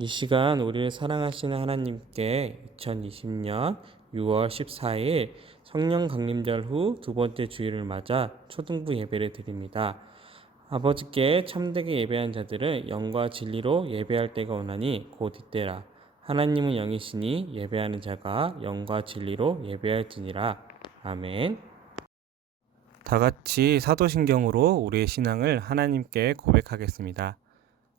이 시간 우리를 사랑하시는 하나님께 2020년 6월 14일 성령 강림절 후 두 번째 주일을 맞아 초등부 예배를 드립니다. 아버지께 참되게 예배한 자들은 영과 진리로 예배할 때가 오나니 곧 이때라. 하나님은 영이시니 예배하는 자가 영과 진리로 예배할지니라. 아멘. 다 같이 사도신경으로 우리의 신앙을 하나님께 고백하겠습니다.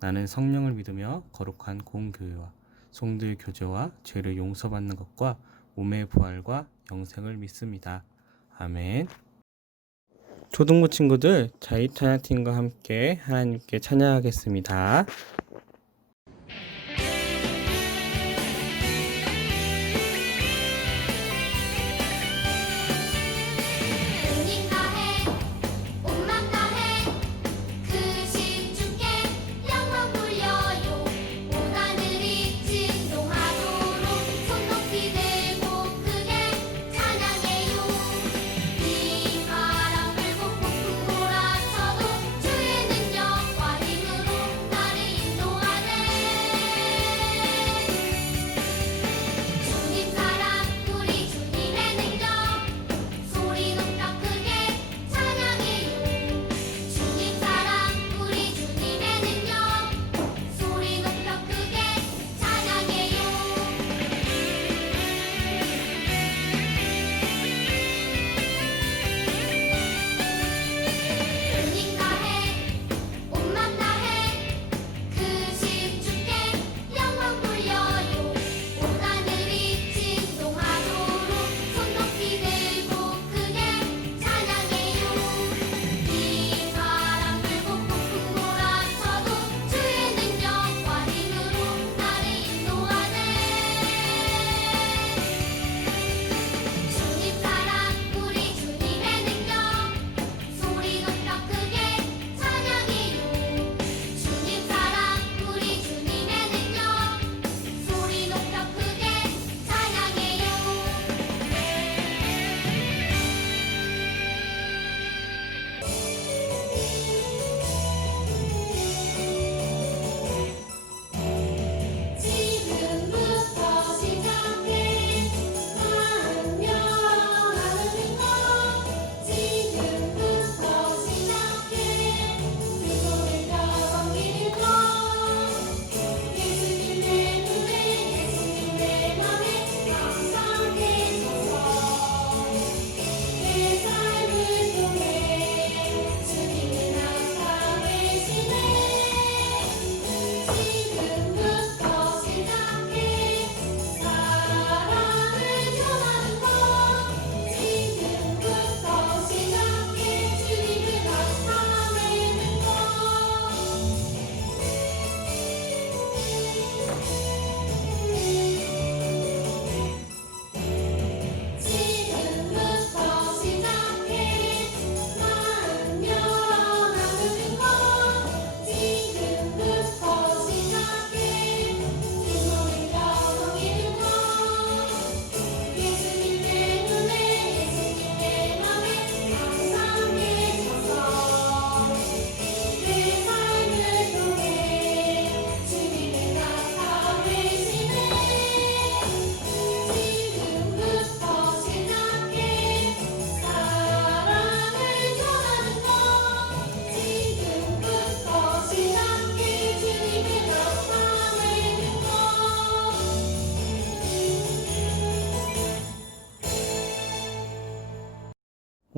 나는 성령을 믿으며 거룩한 공교회와 송들 교제와 죄를 용서받는 것과 몸의 부활과 영생을 믿습니다. 아멘. 초등부 친구들 자유 찬양팀과 함께 하나님께 찬양하겠습니다.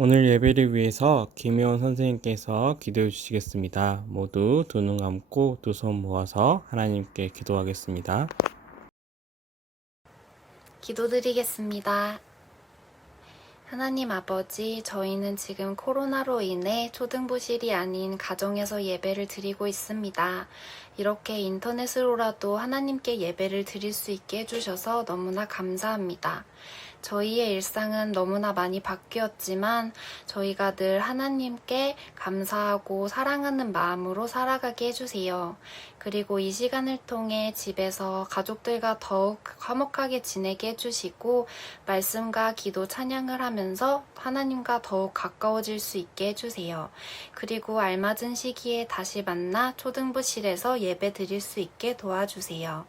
오늘 예배를 위해서 김혜원 선생님께서 기도해 주시겠습니다. 모두 두 눈 감고 두 손 모아서 하나님께 기도하겠습니다. 기도드리겠습니다. 하나님 아버지, 저희는 지금 코로나로 인해 초등부실이 아닌 가정에서 예배를 드리고 있습니다. 이렇게 인터넷으로라도 하나님께 예배를 드릴 수 있게 해주셔서 너무나 감사합니다. 저희의 일상은 너무나 많이 바뀌었지만 저희가 늘 하나님께 감사하고 사랑하는 마음으로 살아가게 해주세요. 그리고 이 시간을 통해 집에서 가족들과 더욱 화목하게 지내게 해주시고 말씀과 기도 찬양을 하면서 하나님과 더욱 가까워질 수 있게 해주세요. 그리고 알맞은 시기에 다시 만나 초등부실에서 예배 드릴 수 있게 도와주세요.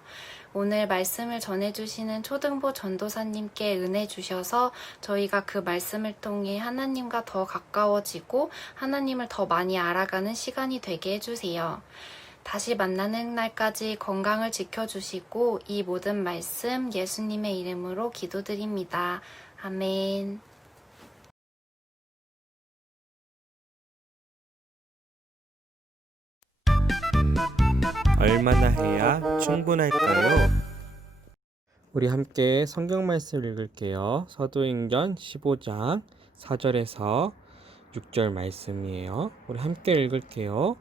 오늘 말씀을 전해주시는 초등부 전도사님께 은혜 주셔서 저희가 그 말씀을 통해 하나님과 더 가까워지고 하나님을 더 많이 알아가는 시간이 되게 해주세요. 다시 만나는 날까지 건강을 지켜주시고 이 모든 말씀 예수님의 이름으로 기도드립니다. 아멘. 얼마나 해야 충분할까요? 우리 함께 성경 말씀을 읽을게요. 서도인전 15장 4절에서 6절 말씀이에요. 우리 함께 읽을게요.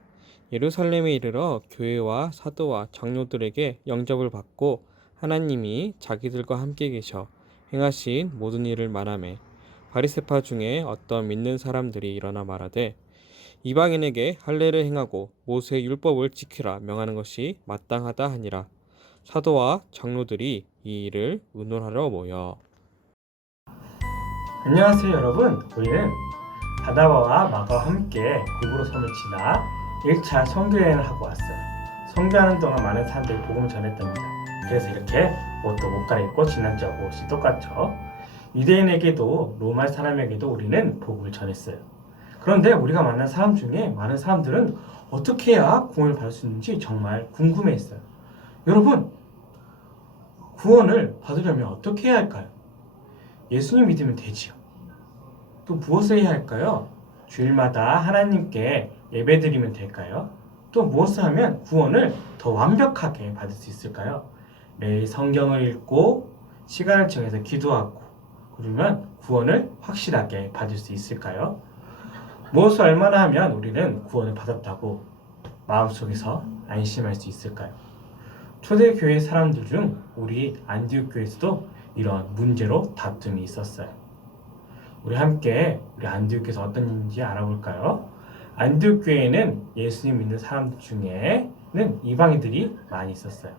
예루살렘에 이르러 교회와 사도와 장로들에게 영접을 받고 하나님이 자기들과 함께 계셔 행하신 모든 일을 말하매 바리새파 중에 어떤 믿는 사람들이 일어나 말하되 이방인에게 할례를 행하고 모세의 율법을 지키라 명하는 것이 마땅하다 하니라. 사도와 장로들이 이 일을 의논하러 모여. 안녕하세요 여러분. 우리는 바다바와 마가와 함께 고부로 섬을 지나 1차 선교여행을 하고 왔어요. 선교하는 동안 많은 사람들이 복음을 전했답니다. 그래서 이렇게 옷도 못 갈아입고 지난주하고 옷이 똑같죠. 유대인에게도 로마 사람에게도 우리는 복음을 전했어요 그런데 우리가 만난 사람 중에 많은 사람들은 어떻게 해야 구원을 받을 수 있는지 정말 궁금해 했어요 여러분 구원을 받으려면 어떻게 해야 할까요? 예수님 믿으면 되지요 또 무엇을 해야 할까요? 주일마다 하나님께 예배드리면 될까요? 또 무엇을 하면 구원을 더 완벽하게 받을 수 있을까요? 매일 성경을 읽고 시간을 정해서 기도하고 그러면 구원을 확실하게 받을 수 있을까요? 무엇을 얼마나 하면 우리는 구원을 받았다고 마음속에서 안심할 수 있을까요? 초대교회 사람들 중 우리 안디옥 교회에서도 이런 문제로 다툼이 있었어요. 우리 함께 우리 안디옥에서 어떤 일인지 알아볼까요? 안디옥 교회에는 예수님 믿는 사람들 중에는 이방인들이 많이 있었어요.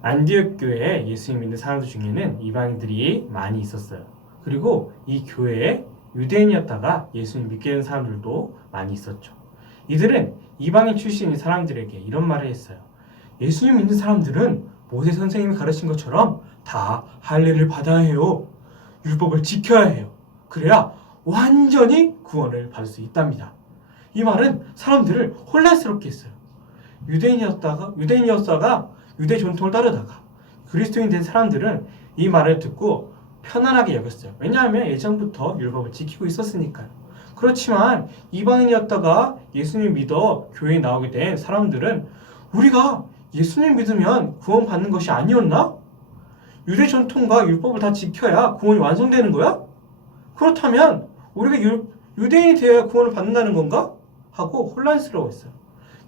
안디옥 교회에 예수님 믿는 사람들 중에는 이방인들이 많이 있었어요. 그리고 이 교회에 유대인이었다가 예수님 믿게 된 사람들도 많이 있었죠. 이들은 이방인 출신인 사람들에게 이런 말을 했어요. 예수님 믿는 사람들은 모세 선생님이 가르친 것처럼 다 할례를 받아야 해요. 율법을 지켜야 해요. 그래야 완전히 구원을 받을 수 있답니다. 이 말은 사람들을 혼란스럽게 했어요. 유대인이었다가 유대인이었다가 유대 전통을 따르다가 그리스도인 된 사람들은 이 말을 듣고 편안하게 여겼어요. 왜냐하면 예전부터 율법을 지키고 있었으니까요. 그렇지만 이방인이었다가 예수님 믿어 교회에 나오게 된 사람들은 우리가 예수님 믿으면 구원 받는 것이 아니었나? 유대 전통과 율법을 다 지켜야 구원이 완성되는 거야? 그렇다면 우리가 유, 유대인이 되어야 구원을 받는다는 건가? 하고 혼란스러워했어요.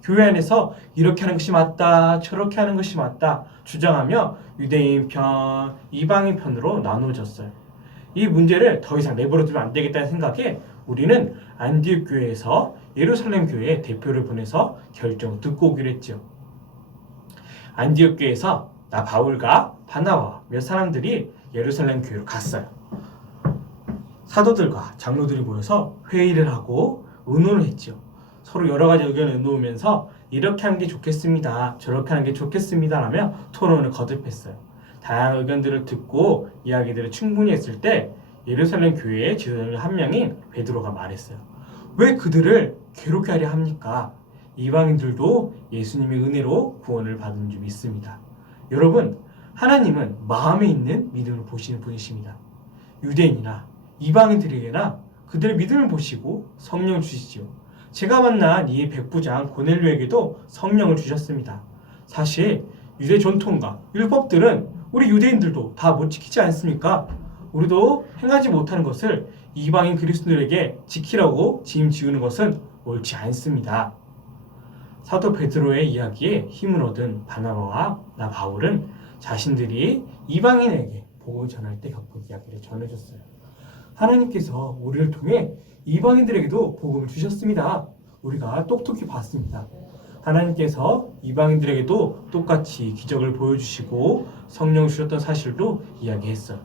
교회 안에서 이렇게 하는 것이 맞다, 저렇게 하는 것이 맞다 주장하며 유대인 편, 이방인 편으로 나누어졌어요. 이 문제를 더 이상 내버려두면 안 되겠다는 생각에 우리는 안디옥 교회에서 예루살렘 교회에 대표를 보내서 결정 듣고 오기로 했죠. 안디옥 교회에서 나 바울과 바나와 몇 사람들이 예루살렘 교회로 갔어요. 사도들과 장로들이 모여서 회의를 하고 의논을 했죠. 서로 여러 가지 의견을 놓으면서 이렇게 하는 게 좋겠습니다. 저렇게 하는 게 좋겠습니다. 라며 토론을 거듭했어요. 다양한 의견들을 듣고 이야기들을 충분히 했을 때 예루살렘 교회의 지도자 한 명인 베드로가 말했어요. 왜 그들을 괴롭게 하려 합니까? 이방인들도 예수님의 은혜로 구원을 받은 줄 믿습니다. 여러분, 하나님은 마음에 있는 믿음을 보시는 분이십니다. 유대인이나 이방인들에게나 그들의 믿음을 보시고 성령을 주시지요. 제가 만난 이 백부장 고넬료에게도 성령을 주셨습니다. 사실 유대 전통과 율법들은 우리 유대인들도 다 못 지키지 않습니까? 우리도 행하지 못하는 것을 이방인 그리스도들에게 지키라고 짐 지우는 것은 옳지 않습니다. 사도 베드로의 이야기에 힘을 얻은 바나바와 나 바울은 자신들이 이방인에게 복음을 전할 때 겪은 이야기를 전해줬어요. 하나님께서 우리를 통해 이방인들에게도 복음을 주셨습니다. 우리가 똑똑히 봤습니다. 하나님께서 이방인들에게도 똑같이 기적을 보여주시고 성령 주셨던 사실도 이야기했어요.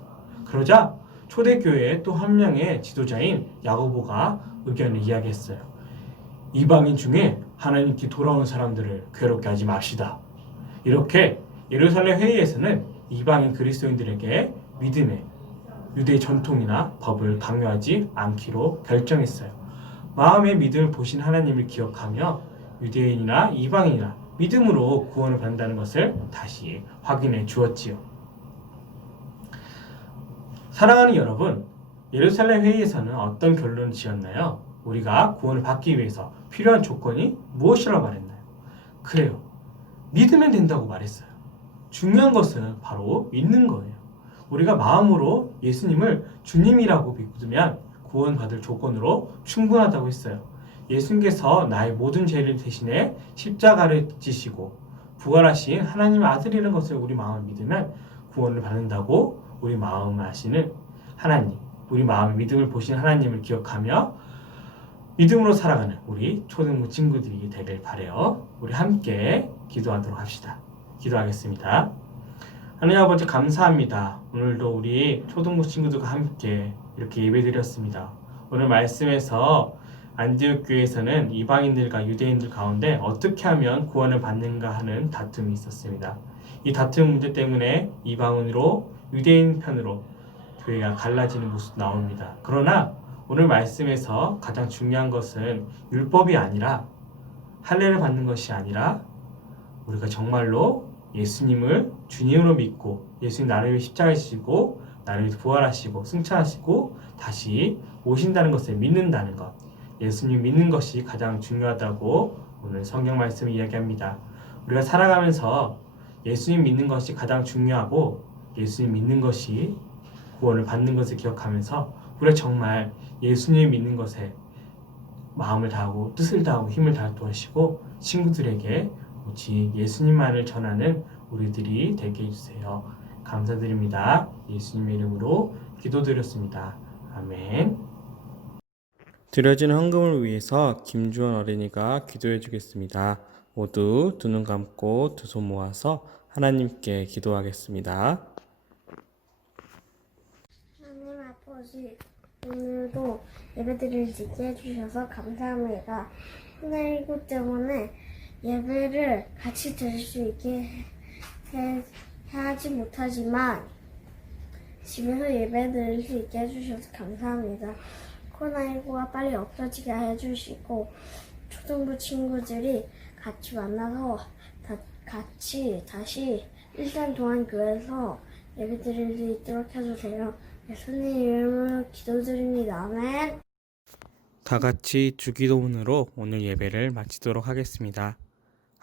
그러자 초대교회의 또 한 명의 지도자인 야고보가 의견을 이야기했어요. 이방인 중에 하나님께 돌아온 사람들을 괴롭게 하지 맙시다. 이렇게 예루살렘 회의에서는 이방인 그리스도인들에게 믿음의 유대 전통이나 법을 강요하지 않기로 결정했어요. 마음의 믿음을 보신 하나님을 기억하며 유대인이나 이방인이나 믿음으로 구원을 받는다는 것을 다시 확인해 주었지요. 사랑하는 여러분, 예루살렘 회의에서는 어떤 결론을 지었나요? 우리가 구원을 받기 위해서 필요한 조건이 무엇이라고 말했나요? 그래요. 믿으면 된다고 말했어요. 중요한 것은 바로 믿는 거예요. 우리가 마음으로 예수님을 주님이라고 믿으면 구원받을 조건으로 충분하다고 했어요. 예수님께서 나의 모든 죄를 대신해 십자가를 지시고 부활하신 하나님의 아들이라는 것을 우리 마음을 믿으면 구원을 받는다고 우리 마음을 아시는 하나님, 우리 마음의 믿음을 보신 하나님을 기억하며 믿음으로 살아가는 우리 초등부 친구들이 되길 바래요. 우리 함께 기도하도록 합시다. 기도하겠습니다. 하나님 아버지 감사합니다. 오늘도 우리 초등부 친구들과 함께 이렇게 예배드렸습니다. 오늘 말씀에서 안디옥 교회에서는 이방인들과 유대인들 가운데 어떻게 하면 구원을 받는가 하는 다툼이 있었습니다. 이 다툼 문제 때문에 이방인으로 유대인 편으로 교회가 갈라지는 모습 나옵니다. 그러나 오늘 말씀에서 가장 중요한 것은 율법이 아니라 할례를 받는 것이 아니라 우리가 정말로 예수님을 주님으로 믿고 예수님 나를 십자가에 지시고 나를 부활하시고 승천하시고 다시 오신다는 것을 믿는다는 것 예수님 믿는 것이 가장 중요하다고 오늘 성경 말씀이 이야기합니다. 우리가 살아가면서 예수님 믿는 것이 가장 중요하고 예수님 믿는 것이 구원을 받는 것을 기억하면서 우리가 정말 예수님 믿는 것에 마음을 다하고 뜻을 다하고 힘을 다하도록 하시고 친구들에게 오직 예수님만을 전하는 우리들이 되게 해주세요. 감사드립니다. 예수님의 이름으로 기도드렸습니다. 아멘. 드려진 헌금을 위해서 김주원 어린이가 기도해 주겠습니다. 모두 두 눈 감고 두 손 모아서 하나님께 기도하겠습니다. 하나님 아버지 오늘도 예배드릴 수 있게 해주셔서 감사합니다. 코로나19 때문에 예배를 같이 드릴 수 있게 해, 하지 못하지만 집에서 예배 드릴 수 있게 해주셔서 감사합니다. 코로나19가 빨리 없어지게 해주시고 초등부 친구들이 같이 만나서 다, 같이 다시 일단 동안 교회에서 예배 드릴 수 있도록 해주세요. 예수님 이름으로 기도드립니다. 아멘. 다 같이 주기도문으로 오늘 예배를 마치도록 하겠습니다.